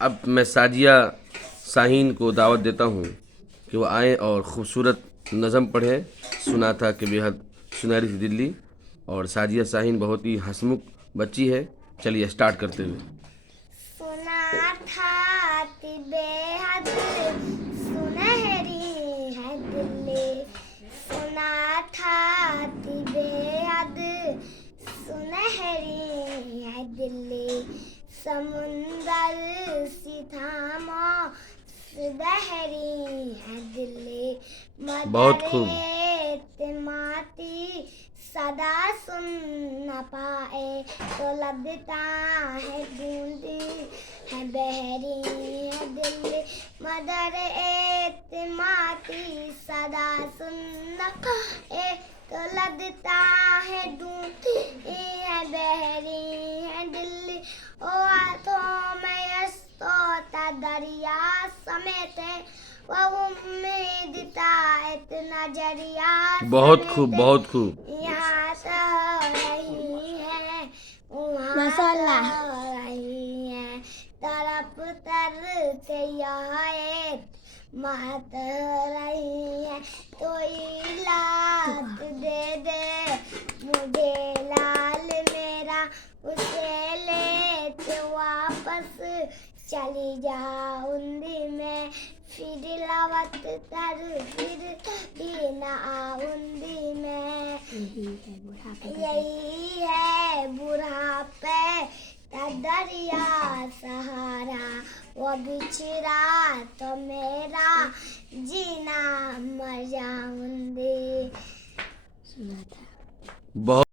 अब मैं साजिया शाहीन को दावत देता हूँ कि वो आएँ और ख़ूबसूरत नज़म पढ़ें। सुना था कि बेहद सुनहरी सी दिल्ली, और साजिया शाहीन बहुत ही हंसमुख बच्ची है। चलिए स्टार्ट करते हुए। सुना था कि बेहद सुनहरी है दिल्ली, सुना था कि बेहद सुनहरी है दिल्ली, समुंदर सी थामो सुनहरी है दिल्ली, बहुत मदर खूब। एतमाती सदा सुन न पाए तो लगता है गूंजी है बहरी है दिल्ली, मदर एतमाती सदा सुन न पाए तो लगता है ढूंढती है बहरी है दिल्ली, ओ हाथों में यस्तोता दरिया समेटे वो उम्मीद था इतना जरिया बहुत खूब, समेटे, बहुत खूब। यहाँ तो रही है वहाँ माशाअल्लाह। तो रही है, तरफ तर से यह एक मात रही है, कोई लात दे दे मुझे लाल मेरा, उसे लेते वापस चली जाऊंगी मैं, फिर लवत तर फिर भी न आऊंगी मैं, यही है बुढ़ापे का दरिया सहारा, वो बिछड़ा तो मेरा जीना मर जाऊंगी। बहुत